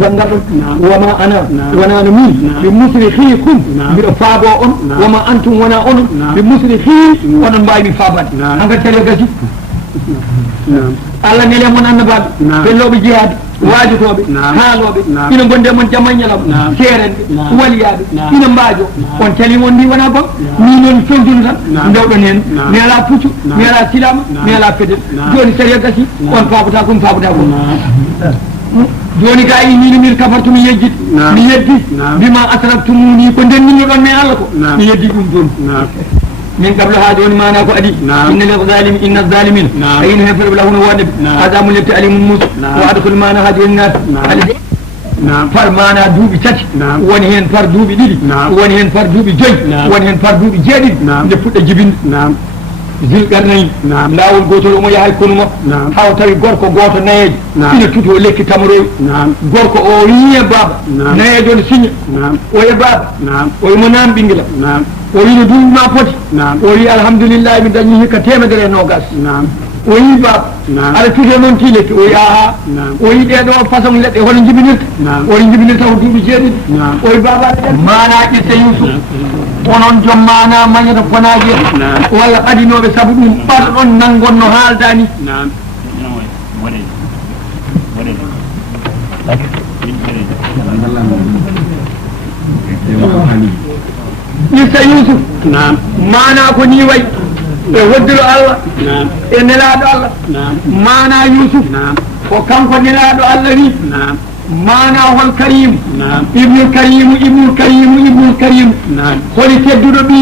fangaɗon wama ana wonano min ɓe musrihikum mbiɗo faabo on wama antum wona onon ɓe musrihi onon mbawimi faabade hanka tele gasi Allah nele mon annabaɓe felloɓe jihaade waajotoɓe haaloɓe ina gonde mon jamañalam seerenɓe waliyaɓe ina mbaajo on cali won ndi wona bon ni noon fondunu tan ndewɗon hen mi ala puccu mi ala silama mi ala fedel joni saria gasi on faabata kom joni ka yi ni mir kafartu mi yejjit mi yeddi bima asraftumuni ko ndennino ɗon me Allah ko mi yeddi ɗum joni من قبل هذا جوني ما ناكو أدي إن الظالمين أين يفعل لهم وانب هذا ملت عليهم موسى وأدخل ما نهاجو الناس far mana duuɓi tati woni hen far duuɓi ɗiɗi woni hen far duuɓi joyi woni hen far duuɓi jeeɗiɗi nde fuɗɗa jibinde zilqarnayi laawol gotol omo yahay konumo haw tawi gorko goto nayejo ina tuti o lekki tamaroyi gorko o wiye baba nayejo ne signa o e baba o yimo nam ɓinguela o wino duuɓi ma poti o wi alhamdoulillahi mi dañi hikka 120 o yi baba aɗa tuti noon ti lekki o wi aha o yi ɗeɗo façon leɗɗe hono jibinirta o yi jibinirta ko duuɓi jeeɗiɗi o wi baba mana ƴette Yusuf onon joom mana mañata fonaji walla ɓadinoɓe saabu ɗum ɓarɗon nangon no haaldani ƴetta Yusuf mana ko ni way e hoddiro Allah e nelaɗo Allah mana Yusuf ko kanko nelaɗo Allah wi mana hol karim ibnul karim holi tedduɗo ɓi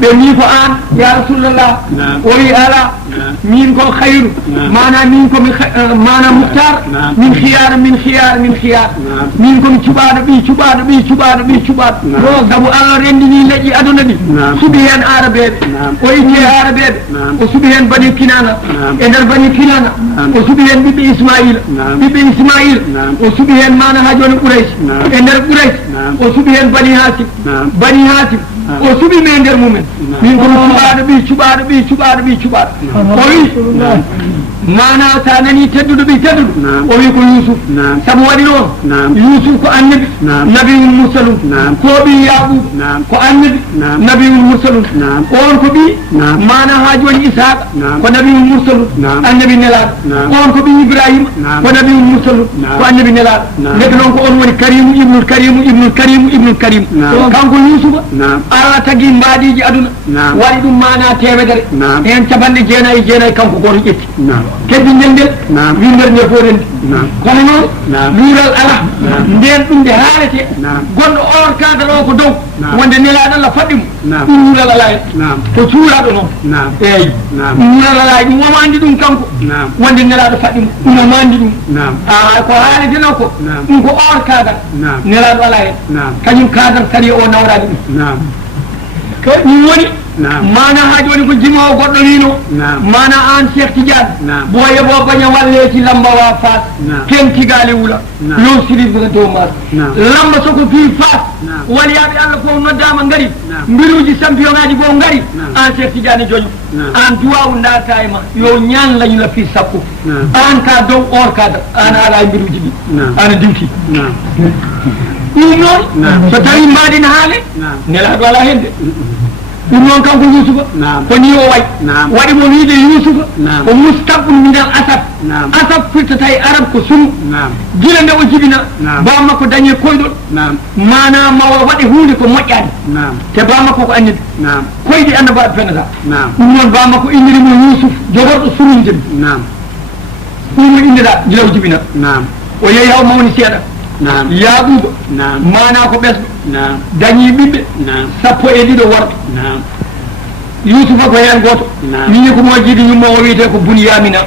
ɓe wi ko an ya rasulullah o wi ala min ko khayru mana min ko mana muhtar min khiyar min komi cuɓaɗo ɓi saabu Allah rendini leƴƴi aduna ɗi suuɓi hen arabeɓe o itte arabeɓe o suuɓi hen bani kinana e nder bani kinana o suuɓi hen ɓiɓɓe Ismaïla o suuɓi hen mana ha joni Quraysh e nder Quraysh o suuɓi hen bani Hasim o suuɓi me nder mumen min komi cuɓaɗo ɓi o wi mana sa nani tedduɗo o wi ko Yusuf sabu waɗi ɗon Yusuf ko annabi nabiyul mursalun ko ɓi Yaqub ko annabi nabiyul mursalun on ko ɓi mana ha joni Ishaqa ko nabiyul mursalun annabi nelaɗo on ko ɓi Ibrahima ko nabiyul mursalun ko annabi nelaɗo ndeke noon ko on woni karimu ibnul karim kanko Yusufa Allah tagui mbaɗiji aduna waɗi ɗum mana temedere hen capanɗe jeenayyi kanko goto ƴetti keddi ngel windere nde fof rendi kono noon luural ala nden ɗum nde haalete gonɗo or kadal o ko dow wonde nelaɗo Allah faɗɗimo ɗum luural ala en ko cuuraɗo noon eyyi ɗum luural ala ɗum omo andi ɗum kanko wonde nelaɗo faɗɗimo ɗum omo andi ɗum ko haalete no ko ɗum ko or kadal nelaɗo ala en kañum kadal sari o nawrade ɗum ɗum woni mana ha joni ko jimowo goɗɗo wino mana an Cheikh Tidiane boye bo baña walleti lamba wa Fass kentigale wula yo sirifata dow mas lamba soko fi Fass waliyaɓe Allah fof noddama ngari mbiruji champion ngaji fof ngari an Cheikh Tidiane joño an duwawu darta e ma yo ñan lañula fi sappo an ka dow or kada an ala mbiruji ɗi ana diwti ɗum noon so tawi mbaɗin haale nelaɗo ala hen de ɗum noon kanko Yusufa ko ni o way waɗi mo wiide Yusufa ko mustabun minal asab firtata e arab ko sumu gila nde o jibina bammakko dañe koyɗol mana mawa waɗi hunde ko moƴƴani te bammakko ko annibi koyɗi annabaɓe fenata ɗum noon bammakko innirimo Yusuf jogorɗo surunde ɗum mo innira gila o jibina o yeehi haw mawni seeɗa Yaquba mana ko ɓesɗo dañi ɓiɓɓe 12 worɓe Yusufa ko hen goto mini ko moƴƴiɗi yumma o wiyete ko Bunyamina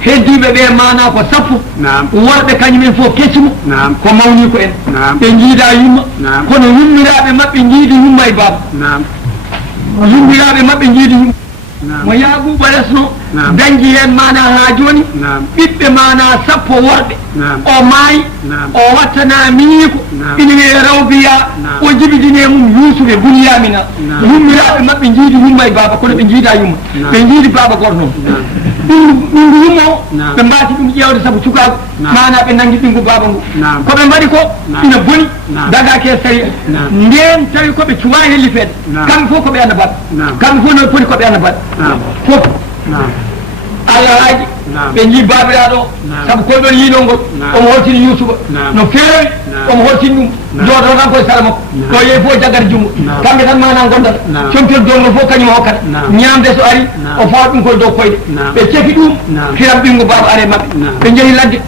heddiɓe ɓe mana ko 10 worɓe kañumen fof keccimo ko mawni ko en ɓe jiida yumma kono yummiraɓe mabɓe jiidi yumma e baba yummiraɓe mabɓe jiidi yumma mo Yaquba resno dañji hen mana ha joni ɓiɓɓe mana 10 worɓe o maayi o wattana miñiko ina wiye Rawbiya o jibidine mum Yusuf e Bunyamina yummiraɓe mabɓe jiidi yumma e baba kono ɓe jiida yumma ɓe jiidi baba goto noon ɗum yummo ɓe mbati ɗum ƴewde saabu cukago mana ɓe nangi ɗingu baba ngu koɓe mbaɗi ko ina boni dagake sari nden tawi koɓe cuwa hellifede kamɓe fof koɓe annabaɓe kamɓe fof no poti koɓe annabaɓe fof Allah haaji ɓe jii babiraɗo saabu koyɗon yiino ngol omo holtini Yousuba no feewi omo holtini ɗum jooɗo tan koye sara makko o yeeyi fof jaggata jungo kamɓe tan mana gondata comtel dongo fof kañum hokkata ñamde so ari o fawa ɗum koye dow koyɗe ɓe cefi ɗum hiram ɓingo baba are mabɓe ɓe jeehi ladde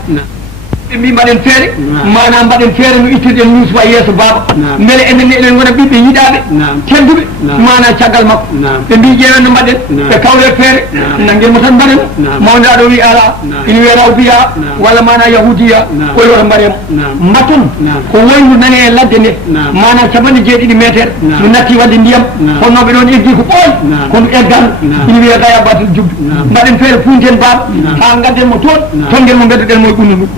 ɓe mbi mbaɗen feere mana mbaɗen feere no ittirɗen Yousuba yeeso baba beele enen eɗen gona ɓiɓɓe yiiɗaɓe tedduɓe mana caggal makko ɓe mbi ƴeewen no mbaɗen ɓe kawle feere nanguenmo tan mbaɗen mawdaɗo wi ala ina wiya rawbiya walla mana yahudiya koye woto mbaɗemo mbaton ko woyndu nane e ladde nde mana 90 métre no natti wadde ndiyam honnoɓe ɗon eggi ko ɓooy kono eggan ina wiya gaya batul jubbi mbaɗen feere punten baba ha gadden mo toon tonguel mo beddoɗen moye ɓunnu ɗum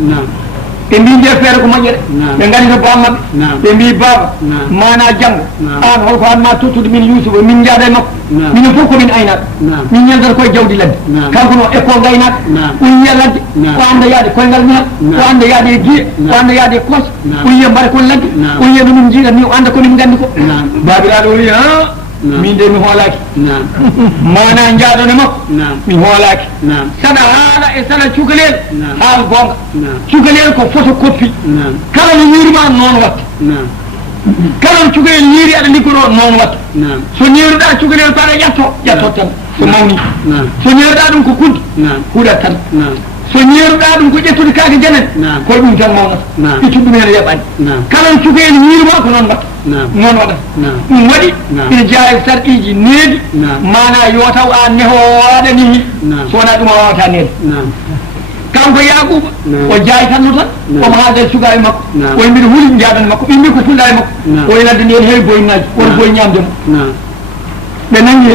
ɓe mbi nde feere ko moƴƴere ɓe ngari no bammaɓe ɓe mbi baba mana janggo an holko anma tottude min Yousuba min jaada e makko minen fof komin aynaɓe min ñaldata koye jawdi ladde kanko no école gaynaɓe o yiya ladde o anda yaade koyngal mihal o anda yaade e guiye o anda yaade e koos o yiya mbare kon ladde o yiya no min jiiɗat ni o anda komin gandi ko babiraɗo o wi ha min de mi hoolaki mana jaaɗone makko mi hoolaki saɗa haala e saɗa cukalel haal gonga cukalel ko photocopie kala no yiirima noon watta kala no cukalel yiiri aɗa liggoɗo noon watta so ñeeruɗa cukalel ko aɗa ƴatto tan so mawni so ñeeruɗa ɗum ko kudde huuɗat tan so ñeeruɗa ɗum ko ƴettude kaake janen koye ɗum tan mawnata iccu ɗum hen yaɓani kala no cukalel yiirima ko noon watta noon waɗata ɗum waɗi ina jeeya e sarɗiji needi mana yo taw a nehowaɗa ni so wona ɗum a wawata neede kanko Yakuba o jaay tan no tan omo haaldal suga e makko o mbiɗa huuli jaadane makko ɓe mbi ko fulla e makko o ladde ndi en heewi boyinaji woto boyi ñamdemo ɓe nangi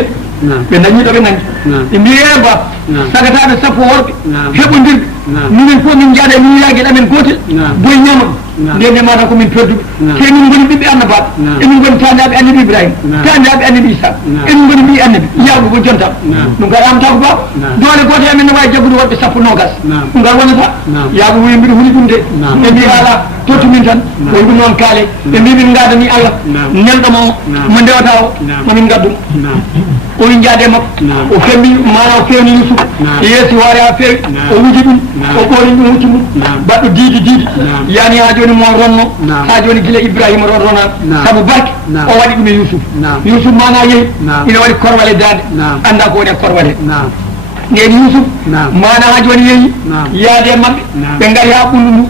ɓe dañiɗo ɓe nangi ɓe mbi e ba sagataɓe sappo worɓe heɓodirɓe minen fof min jaaɗa min yague ɗamen gotel boyi ñama ɗum nde ndema tan komin perduɓe te min goni ɓiɓɓe annabaɓe emin goni tandaɓe annabi Ibrahima tandaɓe annabi Isa emin goni mbi annabi yawɓe ko jontam ɗum kadi am taw ko baba doole goto amen ne wawi jaggude woɓɓe sappo nogas ɗum kadi wonata yaaɓe wi mbiɗa huuli ɗum de ɓe mbi ala tottu min tan o ɗum noon kaale ɓe mbi min gadani Allah nelɗoma o mo ndewata o mamin gaddumo o wi jaade makko o fembi mana o fewni Yousuba yeesi hoore ha feewi o wuji ɗum o ɓooli ɗum wucci mum baɗɗo diidi yani ha joni mo ronno ha joni guila Ibrahima ronrona saabu barke o waɗi ɗum e Yousuba mana yeehi ina waɗi korwal e dande anda ko woni e korwal he nden Yousuba mana ha joni yeehi yaade e mabɓe ɓe gari ha ɓullu ndu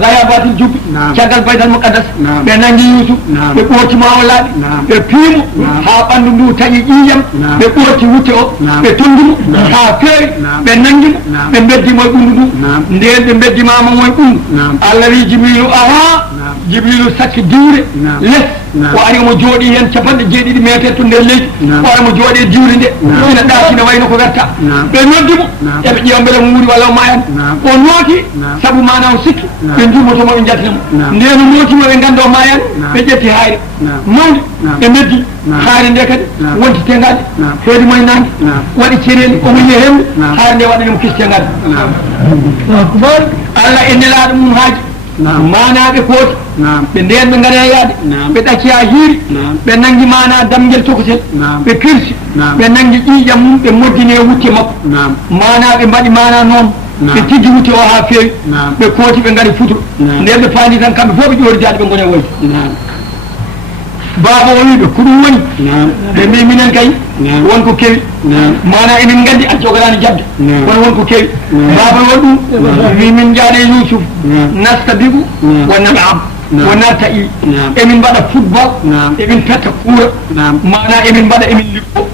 gayabatil jubbi caggal baytal muqaddas ɓe nangi Yousuba ɓe ɓortima o laaɓi ɓe piimo ha ɓandu ndu taƴi ƴiiyam ɓe ɓorti wutte o ɓe tondimo ha feewi ɓe nangimo ɓe beddimo e ɓundu ndu nden ɓe beddimama moye ɓundu Allah wi Jibrilu aha Jibrilu sakki diwre less o ari omo jooɗi hen 70 métre to nder leydi o ari mo jooɗi e diwre nde ina ɗaakina wayno ko werta ɓe noddimo eɓe ƴeewa beele mo wuuri walla o mayani o nooti saabu mana o sikki ɓe jummotomo ɓe jaltinamo nden o nootimo ɓe ganda o mayani ɓe ƴetti hayre mawde ɓe meddi hayre nde kadi wonti tengaɗe heedi moye nangue waɗi cereli omo yiya hemde hayre nde waɗanimo kistengade Allah e nelaɗo mum haaji manaɓe kooti ɓe nden ɓe gaare yaade ɓe ɗacci ha hiiri ɓe nangi mana damguel tokosel ɓe kirsi ɓe nangi ƴiiƴam mum ɓe moddine wutte makko mana ɓe mbaɗi mana noon ɓe tiggi wutte o ha feewi ɓe kooti ɓe gaari futuro nden ɓe paandi tan kamɓe fof ɓe ƴooridaade ɓe gone woyde baba o wiɓe ko ɗum woni ɓe mbi minen kay wonko kewi mana emin gandi a jogalani jabde kono wonko kewi baba o ɗum wi min jaaɗe Yousuba nasta bigu wonnami am wona taƴi emin mbaɗa football emin petta kuura mana emin mbaɗa emin liggo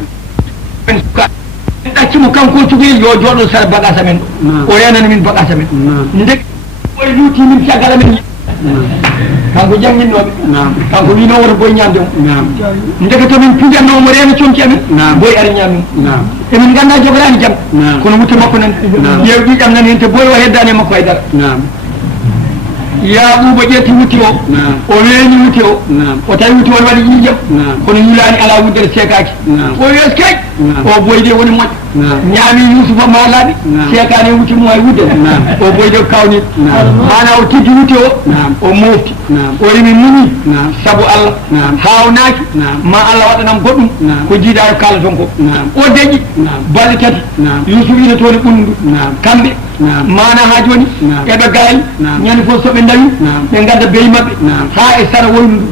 en suka en ɗaccimo kanko cukoyel yo jooɗo sara bagage amen o renana min bagage amen ndek oye luuti min caggal amen kanko janginnoɓe kanko wino woto boy ñamde mo ndeke tomin pijannomo reena comci amen boy ari ñamin emin ganda jogorani jam kono wutte makko nan ƴeew ƴiƴam nan hen te boy o heddani e makko haydara Yaquba ƴetti wutti o o weeñi wutti o tawi wutti on waɗi ƴiƴam kono yulani ala wuddere sekaki o wiyes kay o boyde woni moƴƴo ñaami yusufa malaɗi sekani wuti mo ay wudde o boyde kawni mana o tiggi wuti o mofti o yimi muni sabu allah hawnaki ma allah waɗanam goɗɗum ko jiiɗa e kala ton ko o deƴƴi balɗe tati yusuf ina tooni ɓunndu kamɓe mana ha joni eɓe gaali ñande fof soɓe dawi ɓe gadda beyi mabɓe ha e sara woyndu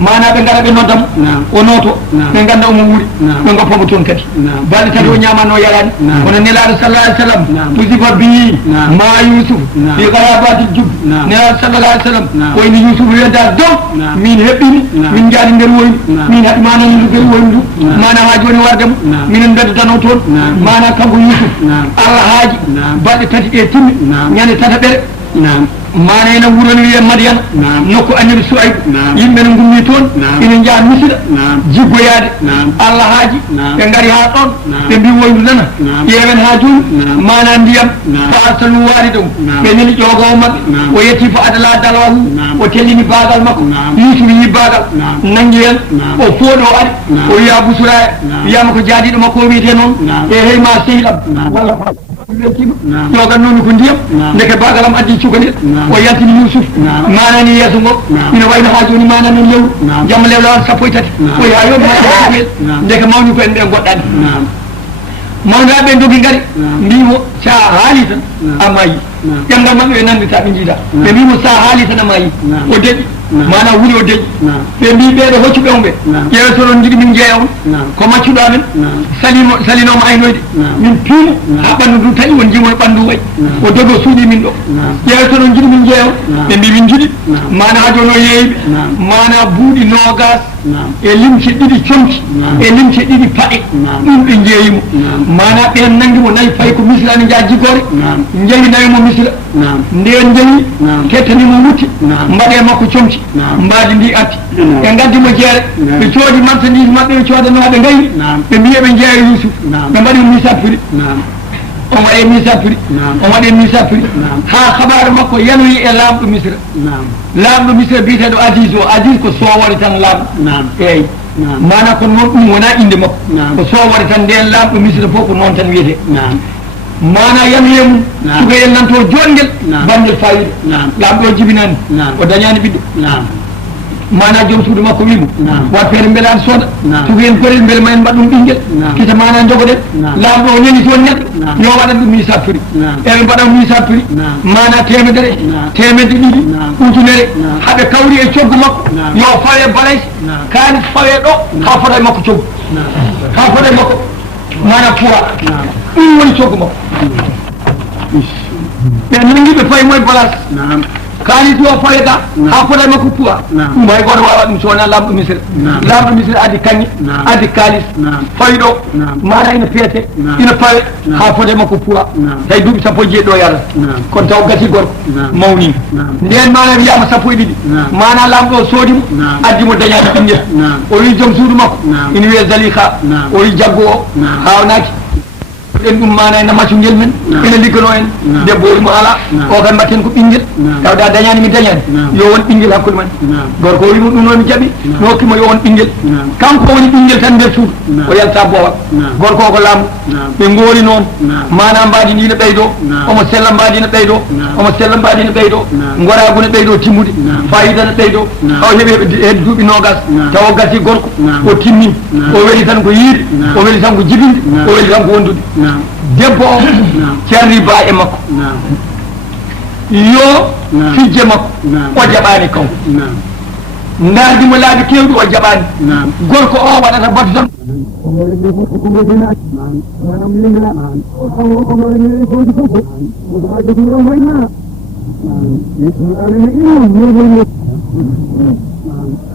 mana ɓe gara ɓe noddamo o noto ɓe ganda omo wuuri ɓe goppamo toon kadi balɗe tati o ñamanno yarani kono nelaɗo sallah alih sallam musiba bi ma yusuf fi garabati jub nelaɗo sallallah alih sallam koyni yusuf wedda dow min heɓɓimo min jaadi nder woyndu min haɗi mana ndu nder woyndu mana ha joni wardemo minen beddano toon mana kanko yusuf allah haaji balɗe tati ɗe timmi ñande tataɓere mana ene wuroni wiye madiana nokku annabi souayb yimɓe ne gummi toon ina jaa misira jiggoyade allah haaji ɓe gaari ha ɗon ɓe mbi woyndu nana ƴeewen ha joni mana ndiyam fa arsalnu waridahum ɓe neli ƴogowo mabɓe o yetti fo adala dalwahu o tellini bagal makko yusuf yi bagal nangi hen o fooɗo ari o wiya busura wiyama ko jaadiɗo makko o wiyete noon e heyma sehilab walla ƴogannoomi ko ndiyam ndeke bagalam addi cukalel o yaltini yusuf manani yeeso ngo ina wayno ha joni manani lewru jamma lewlawan sappo e tati o yaa yomi hacukalel ndeke mawni ko en ɓe goɗɗani mawnaɓe dogi gaari mbimo sa haali tan a mayi ƴamgal maɓɓe ɓe nandita ɓe jiida ɓe mbimo sa haali tan a mayi o deƴƴi mana wuuri o deƴƴi ɓe mbi ɓeɗo hoccuɓe on ɓe ƴeewe soɗon jiiɗi min jeeya on ko maccuɗo amen salinoma aynoyde min piimo ha ɓanndu ndu taƴi won jimono ɓanndu wayi o dogo suuɗi min ɗo ƴeewe soɗon jiiɗi min jeeya on ɓe mbi min jiiɗi mana ha joni o yeeyiɓe mana buuɗi nogas e limce ɗiɗi comci e limce ɗiɗi paɗe ɗum ɓe jeeyimo mana ɓen nanguimo nayi fayi ko misra ne jaa jiggore jeeyi nawimo misra nden jeeyi kettanimo wutti mbaɗe makko comci mbaadi ndi atti ɓe gaddimo jeere ɓe coodi marchandise maɓɓe ɓe coodanoɓe gayri ɓe mbiya ɓe jeeya yusuf ɓe mbaɗi misapiri on waɗe misapiri on waɗe misapiri ha habaru makko yanoyi e laamɗo misra laamɗo misra biyeteɗo adis o adis ko sowore tan laamɗo eyyi mana ko noon ɗum wona inde makko ko sowore tan nden laamɗo misra fof ko noon tan wiyete mana yanoye mum cukayen nanto jonguel bangel fayida laamɗo o jibinani o dañani ɓiɗɗo mana joom suudu makko wimo wat feere beele aɗa sooda cukayen korel beele ma en mbaɗ ɗum ɓinguel kita mana jogoɗen laamɗo o neni toon neɗɗo yo waɗan ɗum misapiri eɓe mbaɗan misapiri mana temedere temedde ɗiɗi ujunere haɓe kawri e coggu makko yo fawe balayse kalis fawe ɗo ha foɗa e makko coggu ha foɗa e makko mana poids ɗum woni coggu makko ɓe nanguiɓe fayi moye place kalis o fayeta ha foɗa e makko poids ɗum hay goto wawa ɗum sowona lamɗo misra lamɗo misra addi kañƴe addi kalis fayi ɗo mana ina peese ina fawe ha foɗa e makko poids tawi duuɓi sappo e jeeɗiɗo yarata kono taw gasi gorko mawni nden mana wiyama sappo e ɗiɗi mana lamɗo o soodimo addimo dañani ɓinguel o wi joom suudu makko ina wiye zalika o wi jaggo o hawnaki ɗen ɗum mana ena maccungel men ene liggano en debbo mo ala o kam mbatten ko ɓinguel tawda dañani mi dañani yo won ɓinguel hakkude men gorko o wimo ɗum noon mi jaɓi mi hokkimo yo won ɓinguel kanko woni ɓinguel tan nder suudu o yalta boowal gorko o ko laamɗo ɓe goori noon mana mbadi ndi ne ɓeydo omo sella mbadi ne ɓeydo omo sella mbadi ne ɓeydo goragu ne ɓeydo timmude fayida ne ɓeydo haw heeɓi heɓe duuɓi nogas taw o gasi gorko o timmi o weeli tan ko yiide o weeli tan ko jibinde o weeli tan ko wondude debbo o cerri ba e makko yo fijje makko o jaɓani kanko ndardimo laabi kewɗi o jaɓani gorko o waɗata batu tan